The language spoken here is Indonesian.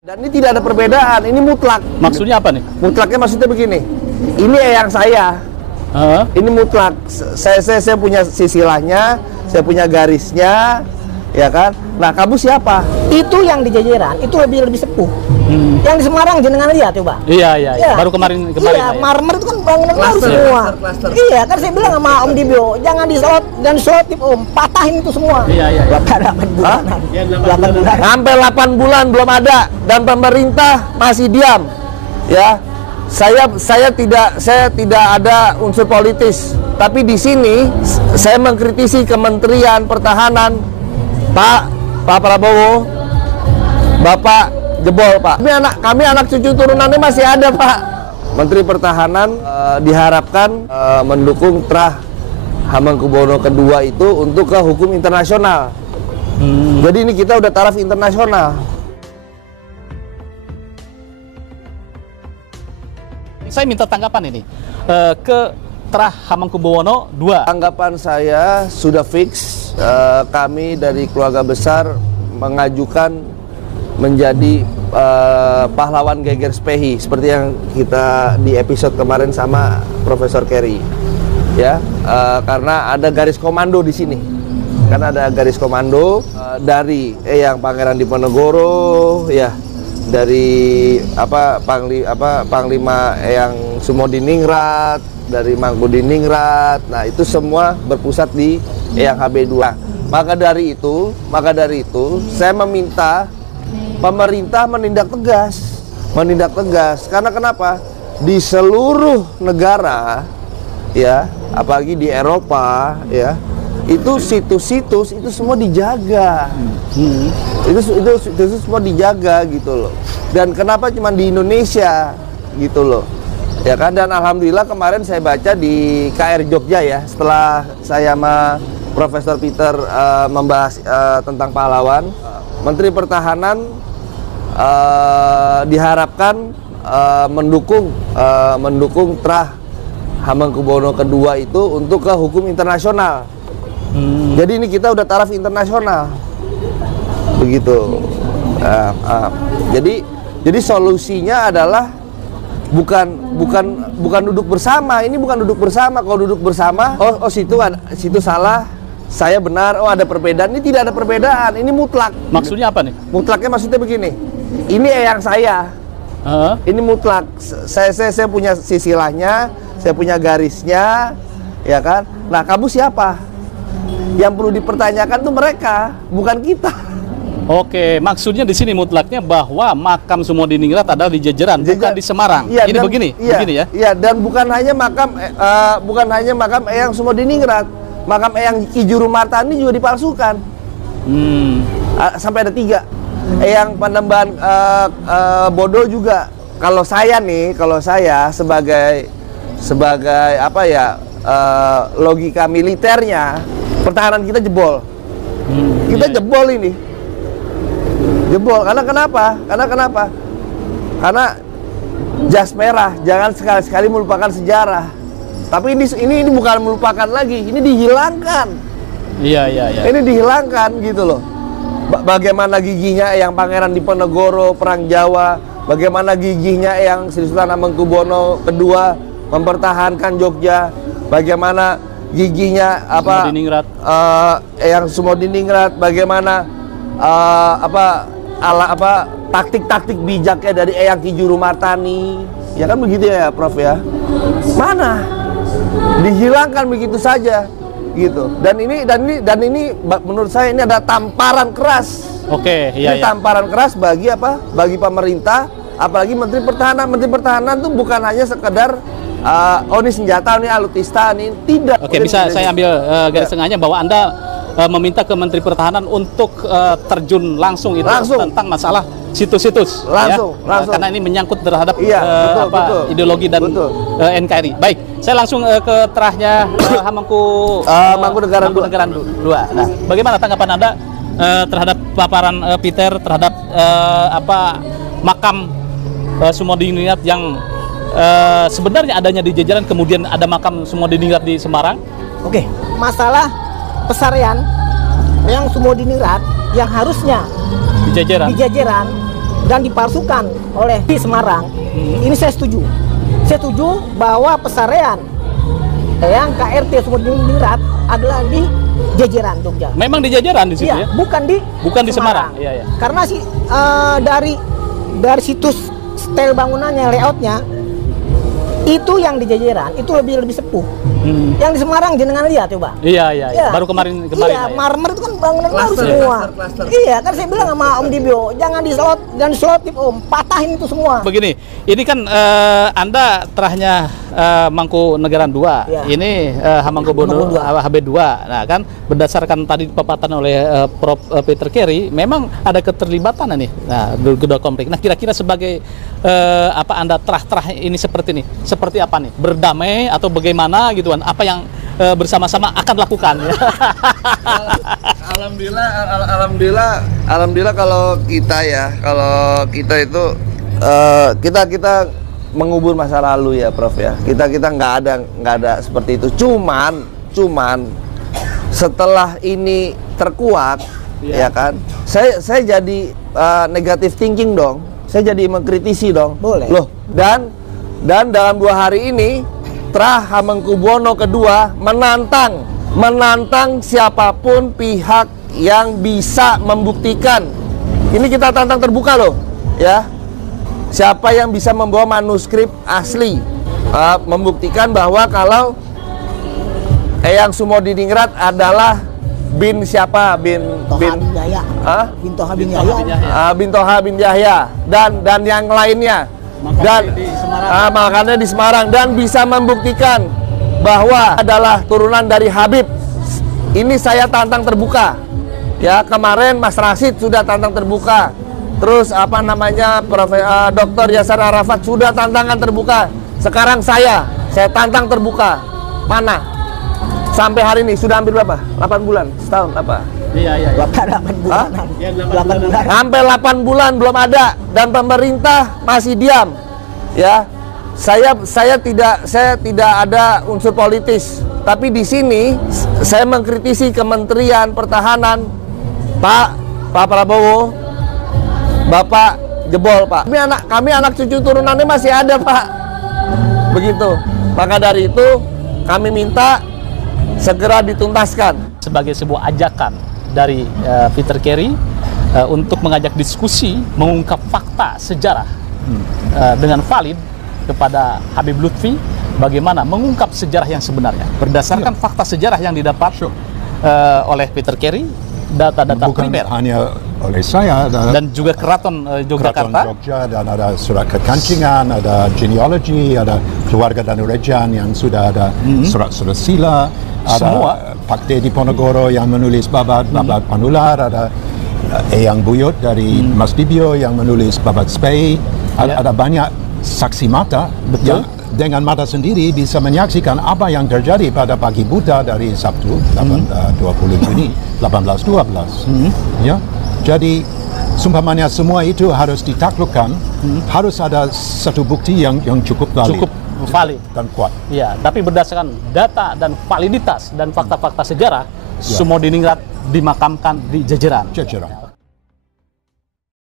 Dan ini tidak ada perbedaan, ini mutlak. Maksudnya apa nih? Mutlaknya maksudnya begini, ini eyang saya, ini mutlak. Saya punya sisilahnya, saya punya garisnya, ya kan? Nah, kamu siapa? Itu yang di Jajaran, itu lebih sepuh. Yang di Semarang jenengan lihat coba. Iya. Baru kemarin. Iya, ya. marmer itu kan bangunan baru semua. Iya, kan saya bilang sama Om Dibio, jangan diselotip Om, patahin itu semua. Iya. 8 bulanan. 8 bulan. Sampai 8 bulan belum ada dan pemerintah masih diam. Ya. Saya tidak ada unsur politis, tapi di sini saya mengkritisi Kementerian Pertahanan, Pak Prabowo, Bapak jebol, Pak. Kami anak cucu turunannya masih ada, Pak. Menteri Pertahanan diharapkan mendukung Trah Hamengkubuwono II itu untuk ke hukum internasional. Jadi ini kita udah taraf internasional. Saya minta tanggapan ini ke Trah Hamengkubuwono II. Tanggapan saya sudah fix. Kami dari keluarga besar mengajukan menjadi pahlawan Geger Spehi seperti yang kita di episode kemarin sama Profesor Kerry, ya, karena ada garis komando di sini, karena ada garis komando dari Eyang Pangeran Diponegoro, ya, dari Panglima Eyang Sumodiningrat, dari Mangkubumi. Nah, itu semua berpusat di Eyang HB2. Maka dari itu saya meminta pemerintah menindak tegas. Karena kenapa? Di seluruh negara, ya, apalagi di Eropa, ya, itu situs-situs itu semua dijaga. Itu semua dijaga gitu loh. Dan kenapa cuma di Indonesia gitu loh? Ya kan, dan alhamdulillah kemarin saya baca di KR Jogja, ya, setelah saya sama Profesor Peter membahas tentang pahlawan, Menteri Pertahanan diharapkan mendukung Trah Hamengkubuwono II itu untuk ke hukum internasional. Jadi ini kita udah taraf internasional, begitu. Jadi solusinya adalah bukan duduk bersama. Ini bukan duduk bersama. Kalau duduk bersama, situ salah, saya benar, ada perbedaan. Ini tidak ada perbedaan, ini mutlak. Maksudnya apa nih? Mutlaknya maksudnya begini, ini eyang saya, ini mutlak. Saya punya sisilahnya, saya punya garisnya, ya kan? Nah, kamu siapa? Yang perlu dipertanyakan tuh mereka, bukan kita. Oke, maksudnya di sini mutlaknya bahwa makam Sumodiningrat adalah di Jajaran, bukan di Semarang. Iya, ini begini ya? Iya, dan bukan hanya makam Eyang Sumodiningrat, makam Eyang Ki Jurumartani juga dipalsukan. Sampai ada 3. Eyang Panembahan Bodo juga. Kalau saya sebagai logika militernya, pertahanan kita jebol. Jebol ini. Jebol, karena kenapa? Karena jas merah, jangan sekali-sekali melupakan sejarah. Tapi ini bukan melupakan lagi, ini dihilangkan. Iya. Ini dihilangkan gitu loh. Bagaimana giginya Eyang Pangeran Diponegoro perang Jawa, bagaimana giginya Eyang Sri Sultan Hamengkubuwono II mempertahankan Jogja, bagaimana giginya Eyang Sumodiningrat, bagaimana taktik-taktik bijaknya dari Eyang Ki Jurumartani, ya kan begitu ya, Prof, ya? Mana dihilangkan begitu saja gitu. Dan ini menurut saya ini ada tamparan keras. Oke, iya. Ini tamparan keras bagi pemerintah, apalagi Menteri Pertahanan. Menteri Pertahanan itu bukan hanya sekedar ini senjata, ini alutista, ini tidak. Oke, bisa saya ambil garis tengahnya bahwa Anda meminta ke Menteri Pertahanan untuk terjun langsung tentang masalah situs-situs, langsung. Karena ini menyangkut terhadap betul. ideologi dan NKRI. Baik, saya langsung ke Trahnya Mangkunegaran II. Nah, bagaimana tanggapan Anda terhadap paparan Peter terhadap makam Sumodiningrat yang sebenarnya adanya di Jajaran, kemudian ada makam Sumodiningrat di Semarang? Oke, masalah pesarian yang Sumodiningrat yang harusnya di Jajaran dan dipalsukan oleh di Semarang, ini saya setuju. Saya setuju bahwa pesarean yang KRT Sumodiningrat adalah di jajaran Jogja. Memang di jajaran di situ Iya, ya? bukan di Semarang. Iya, iya. Karena dari situs style bangunannya, layoutnya itu yang di jajaran itu lebih sepuh. Yang di Semarang jenengan lihat coba. Iya. Baru kemarin Iya, ya. marmer itu kan bangunan baru Cluster, semua. cluster. Iya, kan saya bilang sama Om Dibio, jangan diselotip Om, patahin itu semua. Begini, ini kan Anda terahnya Mangkunegaran 2, Ya. ini Hamengkubuwono HB2. Nah kan berdasarkan tadi paparan oleh Prof. Peter Carey, memang ada keterlibatan nih. Nah, kedua konflik. Nah kira-kira sebagai apa Anda terah ini seperti apa nih? Berdamai atau bagaimana gitu kan? Apa yang bersama-sama akan lakukan? Ya? Alhamdulillah kalau kita itu kita mengubur masa lalu ya Prof ya. Kita nggak ada seperti itu. Cuman setelah ini terkuak ya kan, saya jadi negative thinking dong. Saya jadi mengkritisi dong. Boleh. Loh, dan dalam 2 hari ini Trah Hamengkubuwono kedua menantang siapapun pihak yang bisa membuktikan. Ini kita tantang terbuka loh, ya. Siapa yang bisa membawa manuskrip asli, membuktikan bahwa kalau Eyang Sumodiningrat adalah bin siapa? Bin Jaya. Bin Toha bin Yahya. Bin Toha bin Yahya dan yang lainnya. Makanya di Semarang dan bisa membuktikan bahwa adalah turunan dari Habib. Ini saya tantang terbuka. Ya, kemarin Mas Rasid sudah tantang terbuka. Terus apa namanya Dr. Yasser Arafat sudah tantangan terbuka. Sekarang saya tantang terbuka. Mana? Sampai hari ini sudah hampir berapa? 8 bulan, setahun apa? Iya. 8 bulan. 8 bulan. Sampai 8 bulan belum ada dan pemerintah masih diam. Ya. Saya tidak ada unsur politis, tapi di sini saya mengkritisi Kementerian Pertahanan, Pak Prabowo, Bapak jebol Pak. Kami anak cucu turunannya masih ada Pak. Begitu. Maka dari itu kami minta segera dituntaskan. Sebagai sebuah ajakan dari Peter Carey untuk mengajak diskusi, mengungkap fakta sejarah dengan valid kepada Habib Lutfi, bagaimana mengungkap sejarah yang sebenarnya berdasarkan fakta sejarah yang didapat oleh Peter Carey, data-data primer. Bukan hanya oleh saya dan juga Keraton Yogyakarta. Keraton Jogja, dan ada surat kekancingan, ada genealogi, ada keluarga Danurejaan yang sudah ada surat-surat sila, semua. ada Pak Dedi Ponorogo yang menulis Babat Panular, ada Eyang Buyut dari Mas Dibio yang menulis Babat Spey, ada banyak saksi mata yang dengan mata sendiri bisa menyaksikan apa yang terjadi pada pagi buta dari Sabtu 20 Juni 1812. Ya, jadi sumpamanya semua itu harus ditaklukkan, harus ada satu bukti yang cukup valid dan kuat. Ya, tapi berdasarkan data dan validitas dan fakta-fakta sejarah, Sumodiningrat dimakamkan di jajaran.